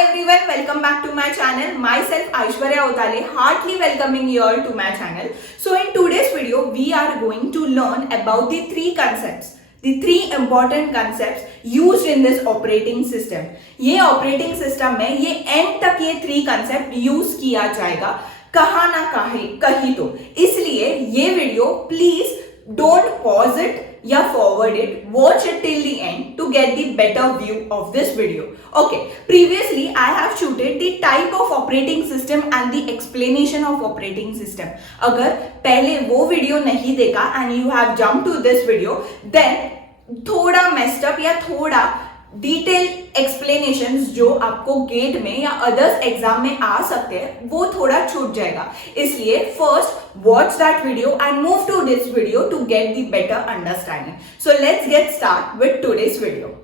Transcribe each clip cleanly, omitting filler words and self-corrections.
everyone, welcome back to my channel. Myself Aishwarya Otale, heartily welcoming you all to my channel. So in today's video, we are going to learn about the three concepts. The three important concepts used in this operating system. ये operating system में ये end तक ये three concept use किया जाएगा, कहाँ ना कहीं तो. इसलिए ये video please don't pause it या forward it, watch it till the end to get the better view of this video. Okay, previously I have shooted the type of operating system and the explanation of operating system. अगर पहले वो video नहीं देखा and you have jumped to this video, then थोड़ा messed up या थोड़ा detail explanations जो आपको गेट में या अदर्स एग्जाम में आ सकते हैं वो थोड़ा छूट जाएगा. इसलिए first watch that video and move to this video to get the better understanding. So let's get start with today's video.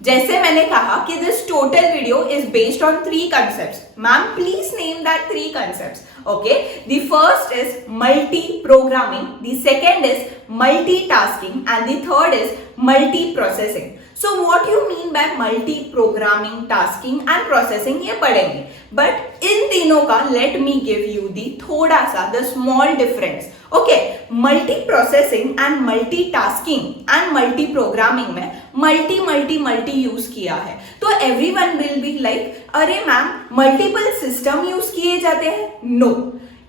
जैसे मैंने कहा कि this total video is based on three concepts. Ma'am please name that three concepts. Okay, the first is multi-programming, the second is multitasking and the third is multi-processing. So what you mean by multi-programming, tasking and processing ये पढ़ेंगे. But इन तीनों का let me give you the थोड़ा सा the small difference. Okay, multi-processing and multitasking and multi-programming में multi use किया है. तो everyone will be like, अरे मैम मल्टीपल सिस्टम यूज किए जाते हैं. No,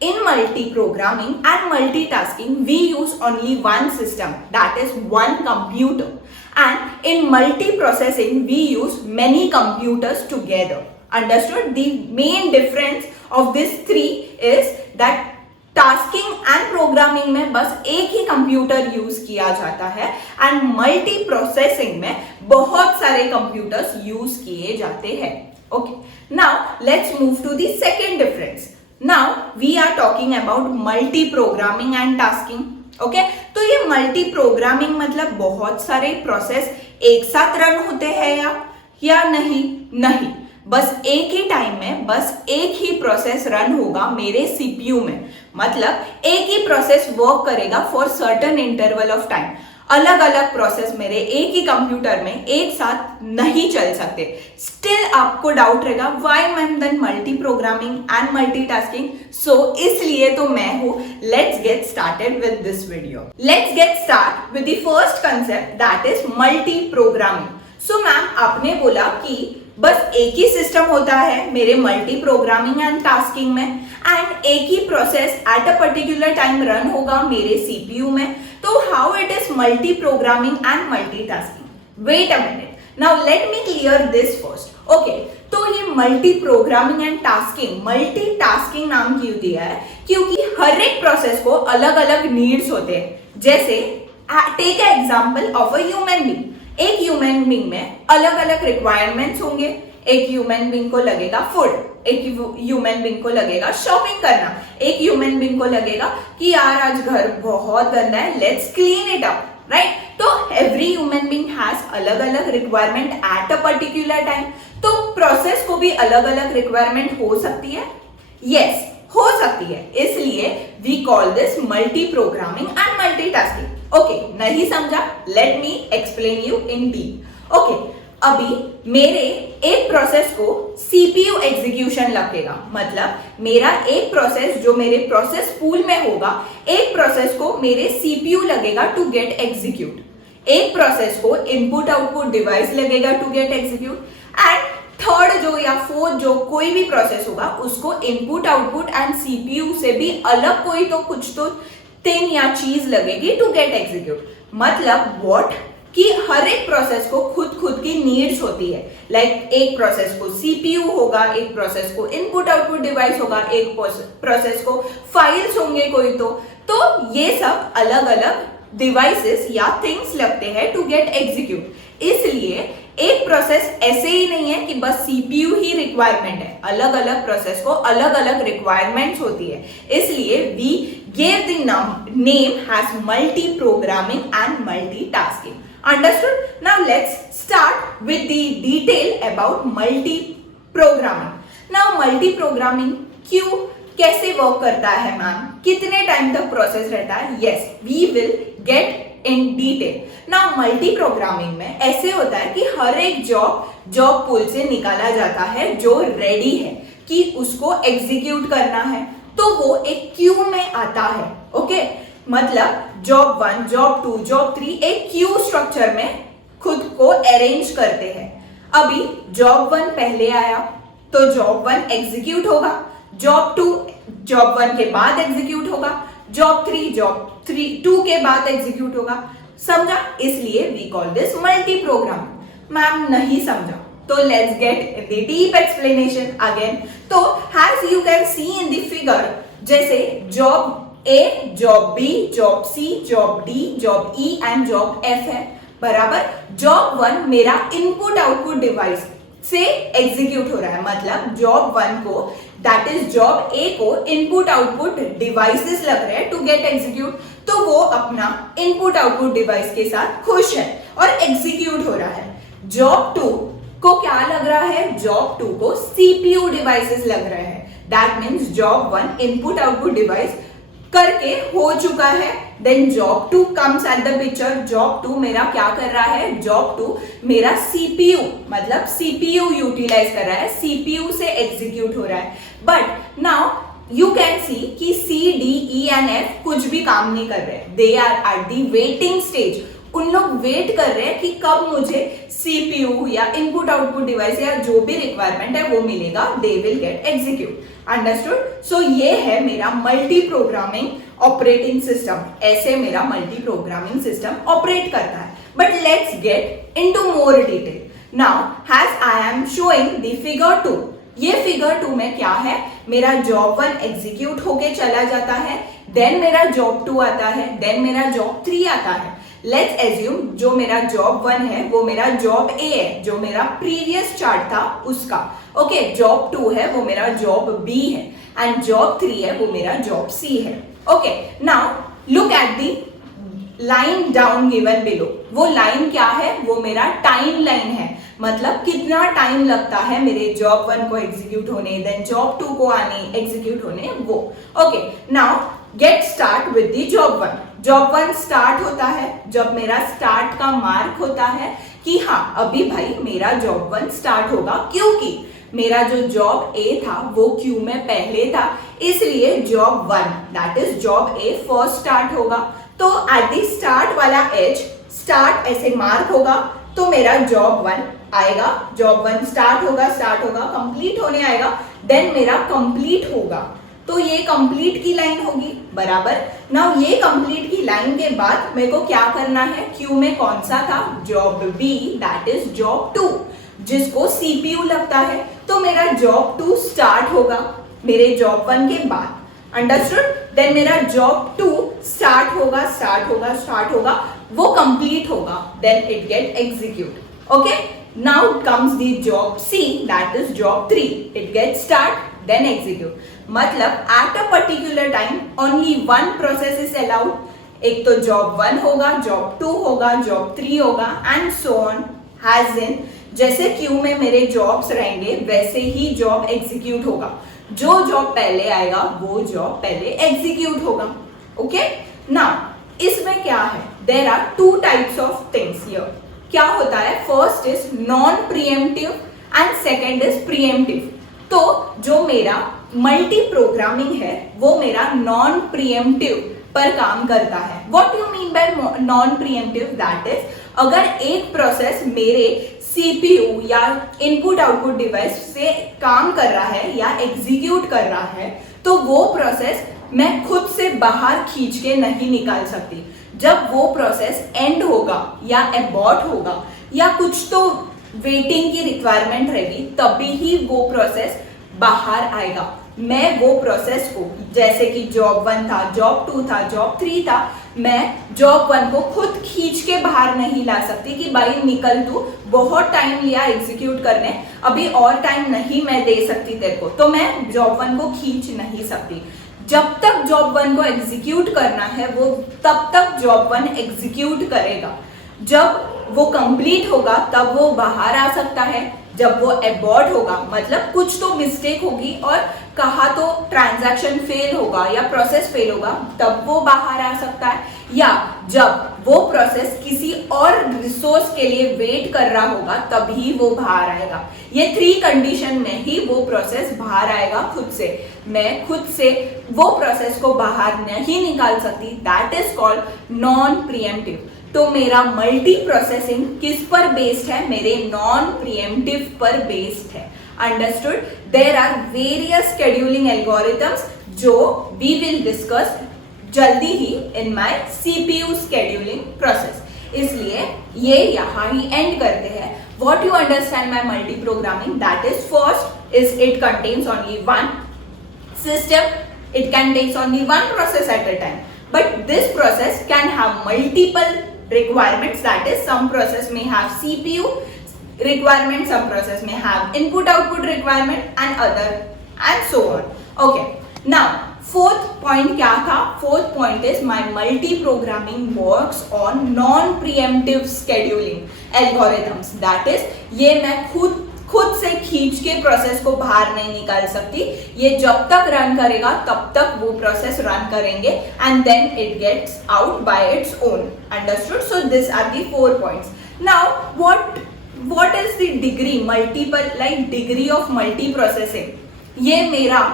in multi-programming and multitasking we use only one system, that is one computer, and in multi-processing we use many computers together. Understood? The main difference of these three is that tasking and programming में बस एक ही computer use किया जाता है and multi processing में बहुत सारे computers use किए जाते हैं. Okay, now let's move to the second difference. Now we are talking about multi programming and tasking. Okay, तो ये मल्टी प्रोग्रामिंग मतलब बहुत सारे प्रोसेस एक साथ रन होते हैं या नहीं, बस एक ही टाइम में बस एक ही प्रोसेस रन होगा मेरे सीपीयू में. मतलब एक ही प्रोसेस वर्क करेगा for certain interval of time. अलग अलग प्रोसेस मेरे एक ही कंप्यूटर में एक साथ नहीं चल सकते. स्टिल आपको डाउट रहेगा why ma'am then multi programming and multitasking. So इसलिए तो मैं हूं. Let's get started with this video. Let's get start with the first concept that is multi programming. So ma'am आपने बोला कि बस एक ही सिस्टम होता है मेरे मल्टी प्रोग्रामिंग एंड टास्किंग में एंड एक ही process at a particular time run होगा मेरे सीपीयू में. तो how it is multi programming and multitasking? Wait a minute, now let me clear this first. Okay, तो ये multi programming and tasking, multitasking नाम क्यों दिया है? क्योंकि हर एक प्रोसेस को अलग अलग नीड्स होते हैं. जैसे take a example of a human being. एक ह्यूमन बीइंग में अलग अलग रिक्वायरमेंट्स होंगे. एक ह्यूमन बीइंग को लगेगा फूड, एक ह्यूमन बीइंग को लगेगा शॉपिंग करना, एक ह्यूमन बीइंग को लगेगा कि यार आज घर बहुत गंदा है, let's clean it up, right? तो एवरी ह्यूमन बीइंग हैज अलग अलग requirement eight a particular time. तो प्रोसेस को भी अलग अलग रिक्वायरमेंट हो सकती है. यस, हो सकती है. इसलिए we call this multi programming and multitasking. Okay, नहीं समझा? Let me explain you in deep. Okay, अभी मेरे एक प्रोसेस को सीपीयू एग्जीक्यूशन लगेगा. मतलब मेरा एक प्रोसेस जो मेरे प्रोसेस पूल में होगा, एक प्रोसेस को मेरे सीपीयू लगेगा टू गेट एग्जीक्यूट. एक प्रोसेस को इनपुट आउटपुट डिवाइस लगेगा to get execute and third जो या फोर्थ जो कोई भी प्रोसेस होगा उसको इनपुट आउटपुट एंड सीपीयू से भी अलग कोई तो कुछ तो थिंग या चीज लगेगी टू गेट एग्जीक्यूट. मतलब व्हाट कि हर एक प्रोसेस को खुद की नीड्स होती है. लाइक एक प्रोसेस को सीपीयू होगा, एक प्रोसेस को इनपुट आउटपुट डिवाइस होगा, एक प्रोसेस को फाइल्स होंगे कोई तो ये सब अलग अलग डिवाइसेस या थिंग्स लगते हैं टू गेट एग्जीक्यूट. इसलिए एक प्रोसेस ऐसे ही नहीं है कि बस सीपीयू ही रिक्वायरमेंट है. अलग अलग प्रोसेस को अलग अलग रिक्वायरमेंट्स होती है. इसलिए we gave the name as multi-programming and multitasking. Understood? Now let's start with the detail about multi-programming. Now multi-programming क्यों कैसे वर्क करता है मैम? कितने टाइम तक प्रोसेस रहता है? Yes, we will get in detail. Now multi programming में ऐसे होता है कि हर एक जॉब पूल से निकाला जाता है जो रेडी है कि उसको एग्जीक्यूट करना है, तो वो एक क्यू में आता है। ओके, मतलब जॉब 1, जॉब 2, जॉब 3 एक क्यू स्ट्रक्चर में खुद को अरेंज करते हैं। अभी जॉब 1 पहले आया तो जॉब 1 एग्जीक्यूट होगा, जॉब 2 जॉब 1 के बाद एग्जीक्यूट होगा, जॉब 3 2 के बाद एग्जीक्यूट होगा। समझा? इसलिए we call this multi program. Ma'am नहीं समझा तो let's get in the deep explanation again. तो as you can see in the figure, जैसे job A, job B, job C, job D, job E and job F है, बराबर। Job 1 मेरा input output device से execute हो रहा है, मतलब जॉब 1 को दैट इज जॉब A को इनपुट आउटपुट डिवाइसेस लग रहे हैं टू गेट एग्जीक्यूट, तो वो अपना इनपुट आउटपुट डिवाइस के साथ खुश है और एग्जीक्यूट हो रहा है। जॉब 2 को क्या लग रहा है? जॉब 2 को CPU डिवाइसेस लग रहे हैं, that means job 1 input output device करके हो चुका है। Then job 2 comes at the picture. Job 2 मेरा क्या कर रहा है? जॉब 2 मेरा CPU मतलब CPU यूटिलाइज कर रहा है, CPU से एग्जीक्यूट हो रहा है। But now you can see कि C, D, E and F कुछ भी काम नहीं कर रहे, they are at the waiting stage. उन लोग वेट कर रहे हैं कि कब मुझे CPU या इनपुट आउटपुट डिवाइस या जो भी रिक्वायरमेंट है वो मिलेगा, they will get execute. Understood? So ये है मेरा मल्टी प्रोग्रामिंग ऑपरेटिंग सिस्टम, ऐसे मेरा मल्टी प्रोग्रामिंग सिस्टम ऑपरेट करता है। But let's get into more detail. Now has I am showing the figure 2, ये फिगर 2 में क्या है? मेरा जॉब 1 एग्जीक्यूट होके चला जाता है, देन मेरा जॉब 2 आता है, देन मेरा जॉब 3 आता है। लेट्स एज्यूम जो मेरा जॉब 1 है वो मेरा जॉब A है, जो मेरा प्रीवियस चार्ट था उसका। ओके, जॉब 2 है वो मेरा जॉब B है एंड जॉब 3 है वो मेरा जॉब C है। Okay, now look at the line down given below. वो लाइन क्या है? वो मेरा टाइम लाइन है, मतलब कितना टाइम लगता है मेरे जॉब 1 को एग्जीक्यूट होने, देन जॉब 2 को आने एग्जीक्यूट होने वो। Okay, now get start with the job 1। Job 1 start होता है जब मेरा स्टार्ट का मार्क होता है कि हाँ अभी भाई मेरा जॉब 1 स्टार्ट होगा, क्योंकि मेरा जो जॉब A था वो क्यू में पहले था, इसलिए job 1 that is job A first start होगा। तो एट दी स्टार्ट वाला एज स्टार्ट ऐसे मार्क होगा तो मेरा जॉब 1 आएगा, जॉब 1 स्टार्ट होगा कंप्लीट होने आएगा, देन मेरा कंप्लीट होगा, तो ये कंप्लीट की लाइन होगी, बराबर। नाउ ये कंप्लीट की लाइन के बाद मेरे को क्या करना है? क्यू में कौन सा था? Job B that is job 2 जिसको CPU लगता है, तो मेरा जॉब 2 स्टार्ट होगा मेरे जॉब 1 के बाद। अंडरस्टूड? देन मेरा जॉब 2 स्टार्ट होगा, वो कंप्लीट होगा, then it get execute. Okay, now comes the job C that is job 3, it get start then execute. मतलब at a particular time only one process is allowed. एक तो job 1 होगा, job 2 होगा, job 3 होगा and so on has in. जैसे Q में मेरे jobs रहेंगे वैसे ही जॉब एग्जीक्यूट होगा, जो जॉब पहले आएगा वो जॉब पहले एग्जीक्यूट होगा। ओके, नाउ इसमें क्या है? There are 2 types of things here. क्या होता है? First is non preemptive and second is preemptive. तो जो मेरा मल्टी प्रोग्रामिंग है वो मेरा नॉन प्रीएम्प्टिव पर काम करता है। What you mean by non pre-emptive? That is अगर एक प्रोसेस मेरे CPU या इनपुट आउटपुट डिवाइस से काम कर रहा है या एग्जीक्यूट कर रहा है तो वो प्रोसेस मैं खुद से बाहर खींच के नहीं निकाल सकती। जब वो प्रोसेस एंड होगा या अबॉर्ट होगा या कुछ तो वेटिंग की रिक्वायरमेंट रहेगी तभी ही वो प्रोसेस बाहर आएगा। मैं वो प्रोसेस को, जैसे कि जॉब 1 था, जॉब 2 था, जॉब 3 था, मैं जॉब 1 को खुद खींच के बाहर नहीं ला सकती कि भाई निकल तू, बहुत टाइम लिया एग्जीक्यूट करने, अभी और टाइम नहीं मैं दे सकती तेरे को, तो मैं जॉब 1 को खींच नहीं सकती। जब तक जॉब 1 को एग्जीक्यूट करना है वो तब तक जॉब 1 एग्जीक्यूट करेगा। जब वो कंप्लीट होगा तब वो बाहर आ सकता है। जब वो अबॉर्ट होगा मतलब कुछ तो मिस्टेक होगी और कहा तो ट्रांजैक्शन फेल होगा या प्रोसेस फेल होगा, तब वो बाहर आ सकता है। या जब वो प्रोसेस किसी और रिसोर्स के लिए वेट कर रहा होगा तभी वो बाहर आएगा। ये 3 कंडीशन में ही वो प्रोसेस बाहर आएगा खुद से। मैं खुद से वो प्रोसेस को बाहर नहीं निकाल सकती, that is called non preemptive. तो मेरा मल्टी प्रोसेसिंग किस पर बेस्ड है? मेरे नॉन प्रीएम्प्टिव पर बेस्ड है। Understood? There are various scheduling algorithms जो वी विल डिस्कस जल्दी ही in my CPU scheduling process। इसलिए ये यहाँ ही एंड करते हैं। What you understand by multi-programming, that is first is it contains only one system, it contains only one process at a time, but this process can have multiple requirements, that is some process may have CPU requirement, some process may have input output requirement and other and so on। Okay, now fourth point क्या था? Fourth point is my multi programming works on non pre-emptive scheduling algorithms. That is ये मैं खुद से खींच के process को बाहर नहीं निकाल सकती। ये जब तक रन करेगा तब तक वो प्रोसेस रन करेंगे and then it gets out by its own. Understood? So this are the 4 points. Now what is the degree multiple like degree of multi processing? ये मेरा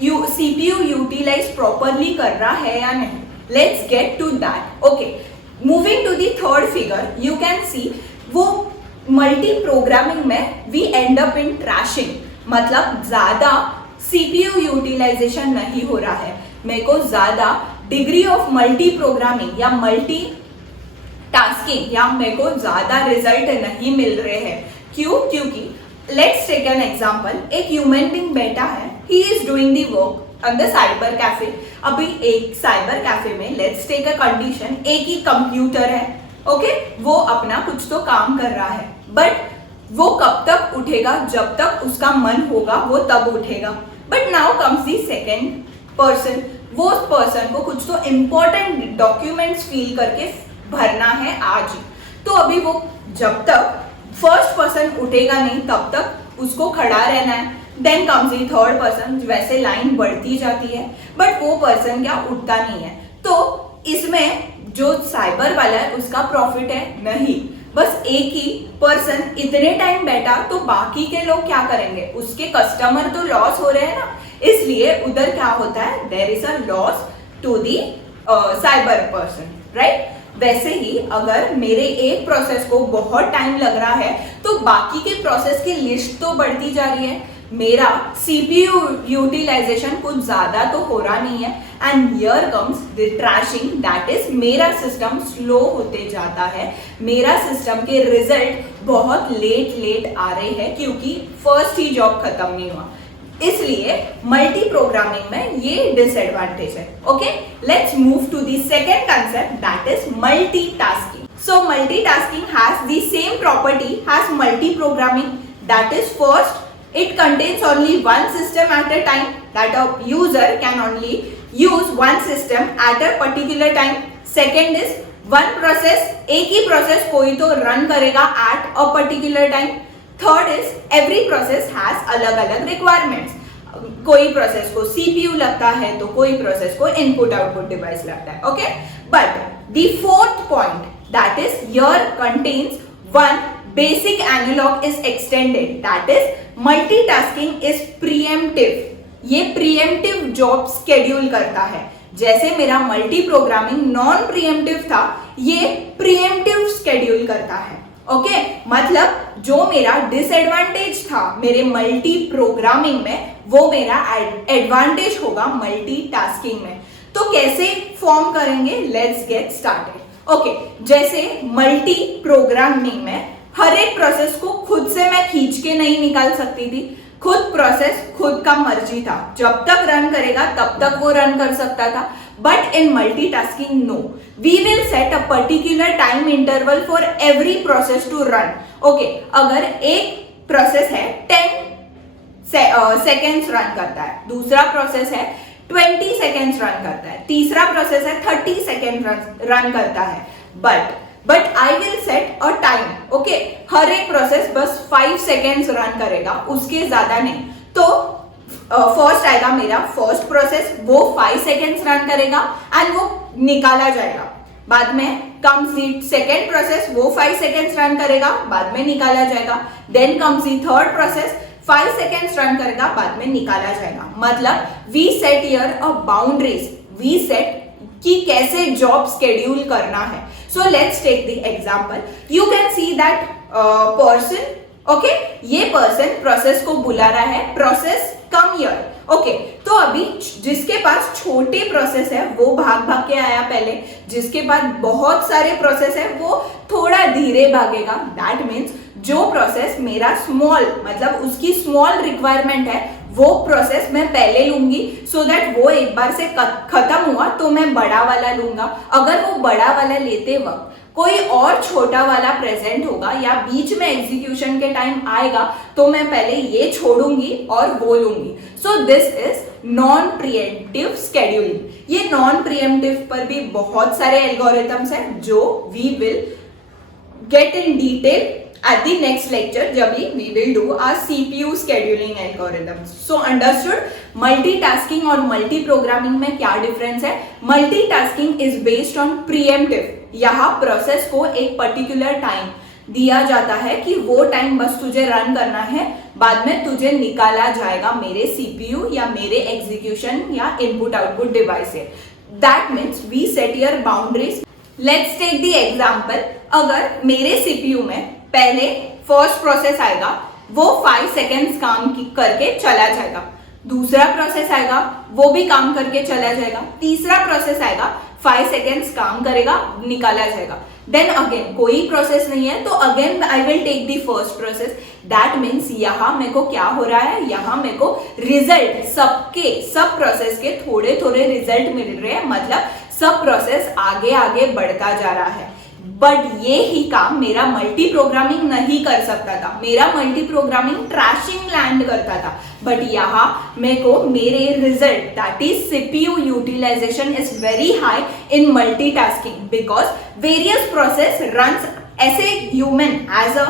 CPU यूटिलाइज प्रॉपरली कर रहा है या नहीं? Let's get to that. Okay, moving to the third figure, you can see वो multi programming में we end up in thrashing, मतलब ज्यादा CPU यूटिलाइजेशन नहीं हो रहा है। मेरे को ज्यादा डिग्री ऑफ मल्टी प्रोग्रामिंग या मल्टी टास्किंग या मेरे को ज्यादा रिजल्ट नहीं मिल रहे हैं। क्यों? क्योंकि लेट्स टेक एन एग्जाम्पल, एक ह्यूमन बीइंग बैठा है, he is doing the work on the cyber cafe. अभी एक साइबर कैफे में लेट्स टेक अ कंडीशन, एक ही कंप्यूटर है, ओके, वो अपना कुछ तो काम कर रहा है, बट वो कब तक उठेगा? जब तक उसका मन होगा वो तब उठेगा। But now comes the second person, वो पर्सन को कुछ तो इम्पोर्टेंट डॉक्यूमेंट्स फिल करके भरना है आज, तो अभी वो जब तक फर्स्ट पर्सन उठेगा नहीं तब तक उसको खड़ा रहना है। Then comes the third person, वैसे लाइन बढ़ती जाती है बट वो पर्सन क्या उठता नहीं है। तो इसमें जो साइबर वाला है उसका प्रॉफिट है नहीं, बस एक ही पर्सन इतने टाइम बैठा तो बाकी के लोग क्या करेंगे? उसके कस्टमर तो लॉस हो रहे हैं ना, इसलिए उधर क्या होता है? There is a loss to the cyber person, right? वैसे ही अगर मेरे एक प्रोसेस को बहुत टाइम लग रहा है तो बाकी के प्रोसेस की लिस्ट तो बढ़ती जा रही है, मेरा CPU यूटिलाइजेशन कुछ ज्यादा तो हो रहा नहीं है। And here comes the thrashing, that is मेरा सिस्टम स्लो होते जाता है, मेरा सिस्टम के रिजल्ट बहुत लेट आ रहे हैं क्योंकि फर्स्ट ही जॉब खत्म नहीं हुआ। इसलिए मल्टी प्रोग्रामिंग में ये डिसएडवांटेज है। Okay, let's move to the second concept, that is multitasking. So multitasking has the same property has multi programming, that is first it contains only one system at a time, that a user can only use one system at a particular time. Second is one process, एक ही process कोई तो run करेगा at a particular time. Third is every process has अलग अलग requirements. कोई process को CPU लगता है तो कोई प्रोसेस को इनपुट आउटपुट डिवाइस लगता है। Okay, but the fourth point, that is here contains one basic analog is extended, that is multitasking is preemptive। ये preemptive जॉब schedule करता है, जैसे मेरा मल्टी प्रोग्रामिंग नॉन प्रीएम्प्टिव था, ये प्रीएम्प्टिव schedule करता है। ओके, मतलब जो मेरा डिसएडवांटेज था मेरे मल्टी प्रोग्रामिंग में वो मेरा एडवांटेज होगा मल्टीटास्किंग में। तो कैसे फॉर्म करेंगे? Let's get started. ओके, जैसे मल्टी प्रोग्रामिंग में हर एक प्रोसेस को खुद से मैं खींच के नहीं निकाल सकती थी, खुद प्रोसेस खुद का मर्जी था, जब तक रन करेगा तब तक वो रन कर सकता था। But in multitasking no, we will set a particular time interval for every process to run. Okay, अगर एक प्रोसेस है 10 सेकेंड्स रन करता है, दूसरा प्रोसेस है 20 सेकेंड्स रन करता है, तीसरा प्रोसेस है 30 सेकेंड रन करता है, but I will set a time. Okay, हर एक प्रोसेस बस 5 सेकेंड्स रन करेगा, उसके ज्यादा नहीं। तो फर्स्ट आएगा मेरा फर्स्ट प्रोसेस, वो 5 सेकेंड्स रन करेगा एंड वो निकाला जाएगा। बाद में कम्स द सेकेंड प्रोसेस, वो 5 सेकेंड्स रन करेगा, बाद में निकाला जाएगा। Then comes the third process, 5 seconds run करेगा, बाद में निकाला जाएगा। मतलब we set here a boundaries, we set कि कैसे जॉब स्केड्यूल करना है। So let's take the example. You can see that person, okay, ये पर्सन प्रोसेस को बुला रहा है, प्रोसेस कम हियर, ओके। तो अभी जिसके पास छोटे प्रोसेस है वो भाग भाग के आया पहले, जिसके पास बहुत सारे प्रोसेस है वो थोड़ा धीरे भागेगा। दैट मीन्स जो प्रोसेस मेरा स्मॉल, मतलब उसकी स्मॉल रिक्वायरमेंट है, वो प्रोसेस मैं पहले लूंगी, सो दैट वो एक बार से खत्म हुआ तो मैं बड़ा वाला लूंगा। अगर वो बड़ा वाला लेते वक्त कोई और छोटा वाला प्रेजेंट होगा या बीच में एग्जीक्यूशन के टाइम आएगा तो मैं पहले ये छोड़ूंगी और वो लूंगी। So this is non preemptive scheduling. ये नॉन प्रिएम्प्टिव पर भी बहुत सारे एल्गोरिथम्स हैं जो we will get in detail at the next lecture, जब we will do our CPU scheduling algorithms. So understood? Multitasking और multi-programming में क्या difference है? Multitasking is based on preemptive. यहाँ प्रोसेस को एक पर्टिकुलर टाइम दिया जाता है कि वो टाइम बस तुझे रन करना है, बाद में तुझे निकाला जाएगा मेरे CPU या मेरे एग्जीक्यूशन या इनपुट आउटपुट डिवाइस से। That means we set your boundaries. Let's take the example. अगर मेरे CPU में पहले फर्स्ट प्रोसेस आएगा, वो 5 सेकेंड्स काम करके चला जाएगा। दूसरा प्रोसेस आएगा, वो भी काम करके चला जाएगा। तीसरा प्रोसेस आएगा, 5 सेकेंड्स काम करेगा, निकाला जाएगा। देन अगेन कोई प्रोसेस नहीं है तो again I will take the first process. That means यहाँ मेरे को क्या हो रहा है, यहाँ मेरे को रिजल्ट सब प्रोसेस के थोड़े थोड़े रिजल्ट मिल रहे हैं, मतलब सब प्रोसेस आगे आगे बढ़ता जा रहा है। बट ये ही काम मेरा मल्टी प्रोग्रामिंग नहीं कर सकता था। मेरा मल्टी प्रोग्रामिंग ट्रैशिंग लैंड करता था, बट यहाँ मेरे को मेरे result that is CPU utilisation is very high in multitasking because various process runs. ऐसे ह्यूमन एज अ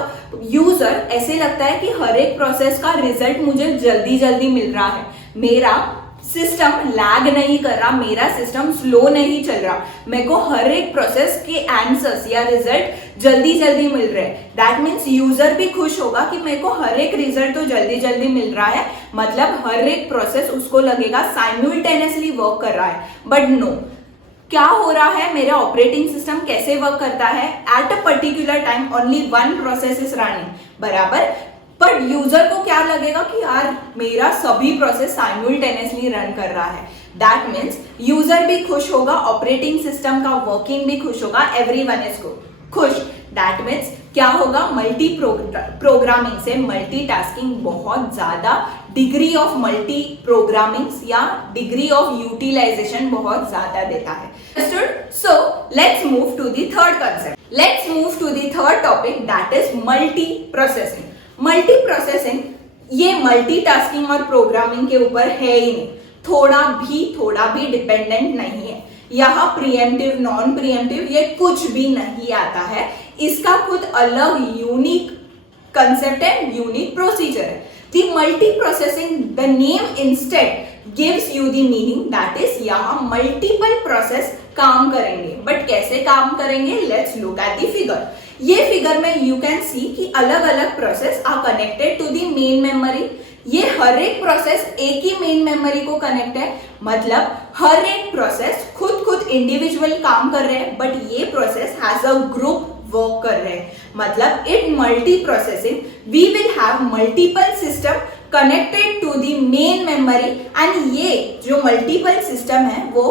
यूजर ऐसे लगता है कि हर एक प्रोसेस का रिजल्ट मुझे जल्दी जल्दी मिल रहा है, मेरा सिस्टम लैग नहीं कर रहा, मेरा सिस्टम स्लो नहीं चल रहा, मेरे को हर एक प्रोसेस के आंसर्स या रिजल्ट जल्दी जल्दी मिल रहे हैं। दैट मीन्स यूजर भी खुश होगा कि मेरे को हर एक रिजल्ट तो जल्दी जल्दी मिल रहा है, मतलब हर एक प्रोसेस उसको लगेगा साइमल्टेनियसली वर्क कर रहा है। बट नो, क्या हो रहा है, मेरा ऑपरेटिंग सिस्टम कैसे वर्क करता है, eight a particular time only one process is running, बराबर। पर यूजर को क्या लगेगा कि यार मेरा सभी प्रोसेस साइमल्टेनियसली रन कर रहा है। दैट मीन्स यूजर भी खुश होगा, ऑपरेटिंग सिस्टम का वर्किंग भी खुश होगा, एवरीवन इज खुश। दैट मीन्स क्या होगा, मल्टी प्रोग्रामिंग से मल्टीटास्किंग बहुत ज्यादा डिग्री ऑफ मल्टी प्रोग्रामिंग या डिग्री ऑफ यूटिलाइजेशन बहुत ज्यादा देता है। So let's move to the third concept. Let's move to the third topic that is multi processing. Multi processing ये मल्टीटास्किंग और प्रोग्रामिंग के ऊपर है ही नहीं, थोड़ा भी डिपेंडेंट नहीं है। यहाँ प्रिएम्प्टिव नॉन प्रिएम्प्टिव ये कुछ भी नहीं आता है, इसका खुद अलग यूनिक कंसेप्ट है, यूनिक प्रोसीजर है। The multiprocessing, the name instead gives you the meaning that is यहाँ multiple process काम करेंगे, बट कैसे काम करेंगे, let's look at the figure। ये फिगर में you can see कि अलग अलग process are connected to the main memory। ये हर एक प्रोसेस एक ही मेन मेमोरी को कनेक्ट है, मतलब हर एक प्रोसेस खुद इंडिविजुअल काम कर रहे हैं, बट ये process has a group work कर रहे हैं। मतलब in multi processing we will have multiple system connected to the main memory and ये जो मल्टीपल सिस्टम है वो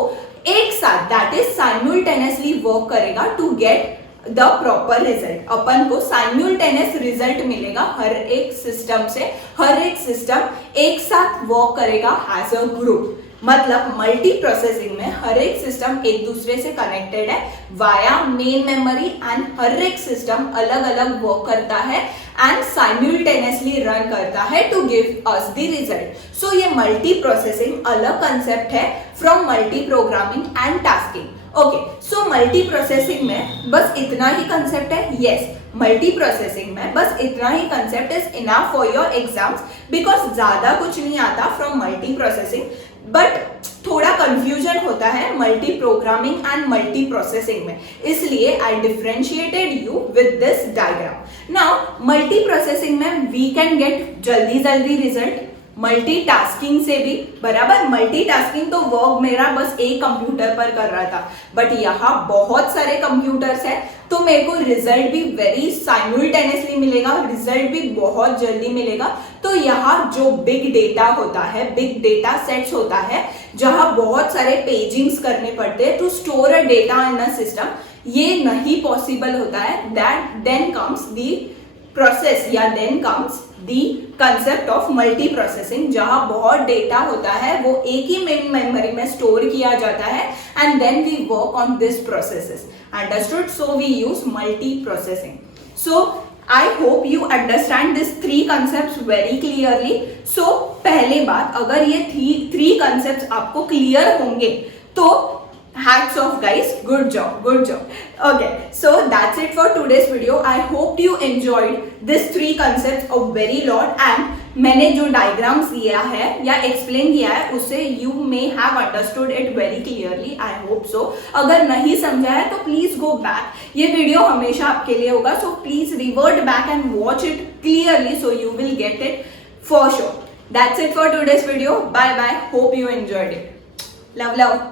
एक साथ दैट इज साइमल्टेनियसली वर्क करेगा to get the proper result. अपन को साइमल्टेनियस रिजल्ट मिलेगा हर एक सिस्टम से, हर एक सिस्टम एक साथ वर्क करेगा एज अ ग्रुप। मतलब मल्टी प्रोसेसिंग में हर एक सिस्टम एक दूसरे से कनेक्टेड है वाया मेन मेमोरी एंड हर एक सिस्टम अलग अलग वर्क करता है एंड साइमल्टेनियसली रन करता है to give us the result. So ये मल्टी प्रोसेसिंग अलग कंसेप्ट है from multi programming and tasking. Okay, so multi processing में बस इतना ही कंसेप्ट है। यस, मल्टी प्रोसेसिंग में बस इतना ही concept is enough for your exams because ज्यादा कुछ नहीं आता फ्रॉम मल्टी प्रोसेसिंग, बट थोड़ा कंफ्यूजन होता है multi programming and multi processing में, इसलिए I differentiated you with this diagram. Now multi processing में वी कैन गेट जल्दी रिजल्ट, मल्टीटास्किंग से भी, बराबर। मल्टीटास्किंग तो वर्क मेरा बस एक कंप्यूटर पर कर रहा था, बट यहाँ बहुत सारे कंप्यूटर्स है तो मेरे को रिजल्ट भी वेरी साइमल्टेनियसली मिलेगा, रिजल्ट भी बहुत जल्दी मिलेगा। तो यहाँ जो बिग डेटा होता है, बिग डेटा सेट्स होता है, जहाँ बहुत सारे पेजिंग्स करने पड़ते हैं to store a data in a system, ये नहीं पॉसिबल होता है। That then comes the process या then comes the concept of multi processing, जहां बहुत डेटा होता है वो एक ही मेन मेमोरी में स्टोर किया जाता है and then we work on this processes. Understood? So we use multi processing. So I hope you understand this three concept very clearly. So पहले बात, अगर ये थ्री कंसेप्ट आपको क्लियर होंगे तो hats off guys, good job. Okay, so that's it for today's video. I hope you enjoyed these three concepts a very lot and मैंने जो diagrams दिया है या एक्सप्लेन किया है उससे you may have understood it very clearly. I hope so. अगर नहीं समझा है तो प्लीज गो बैक, ये वीडियो हमेशा आपके लिए होगा, so please revert back and watch it clearly so you will get it for sure. That's it for today's video. Bye bye. Hope you enjoyed it. Love.